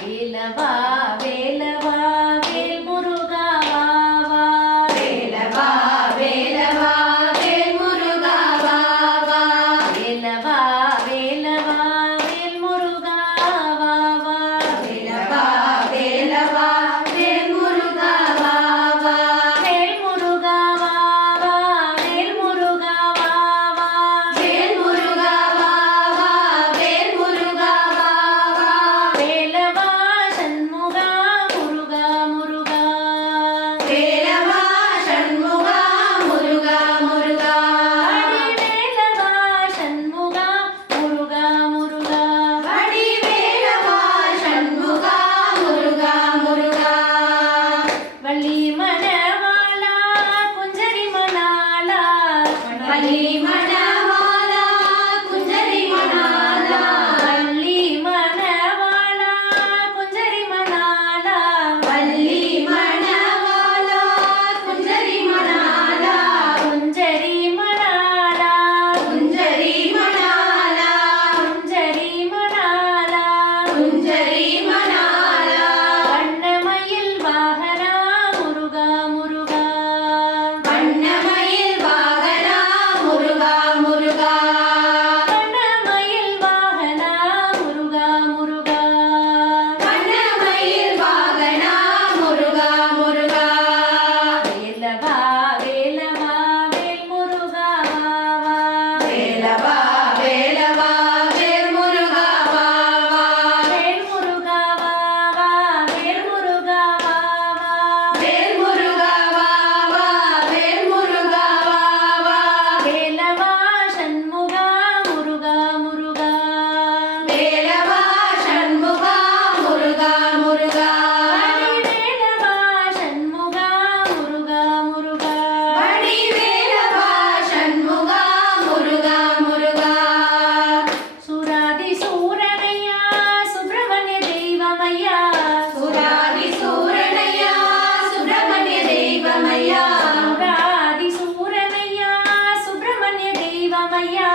வேலவா வேலவா வேல் முருகா வா வா வேலவா வேலவா வேல் முருகா வா வா வேலவா வேலவா வேல் முருகா வா வா வேலவா வேலவா வேல் முருகா வா வா வேல் முருகா வா வா வேல் முருகா வா வா வேல் முருகா வா வா வேல் முருகா வா வா வேலவா சண்முகா முருகா முருகா வேலவா சண்முகா முருகா முருகா வேலவா சண்முகா முருகா முருகா வேலவா சண்முகா முருகா முருகா வள்ளி மணவாளா குஞ்சரி மணாலா வள்ளி மணவாளா குஞ்சரி மணாலா வள்ளி மணவாளா குஞ்சரி மணாலா வள்ளி மணவாளா குஞ்சரி மணாலா குஞ்சரி மணாலா குஞ்சரி மணாலா குஞ்சரி மணாலா குஞ்சரி மணாலா வண்ணமயில் வாகனா முருகா முருகா வண்ணமயில் வாகனா முருகா முருகா வண்ணமயில் வாகனா முருகா முருகா வண்ணமயில் வாகனா முருகா முருகா வேலவா வேலவா வேல் முருகா வா வா வேலவா வேலவா வேல் முருகா வா வா வேல் முருகா வா வா வேல் முருகா வா வா வேல் முருகா வா வா வேல் முருகா வா வா வேலவா சண்முகா முருகா முருகா வேலவா சண்முகா முருகா முருகா வேலவா சண்முகா முருகா முருகா வேலவா சண்முகா முருகா முருகா சுராதி சூரனையா சுப்பிரமணிய தெய்வமையா சுராதி சூரனையா சுப்பிரமணிய தெய்வமையா சுராதி சூரனையா சுப்பிரமணிய தெய்வமையா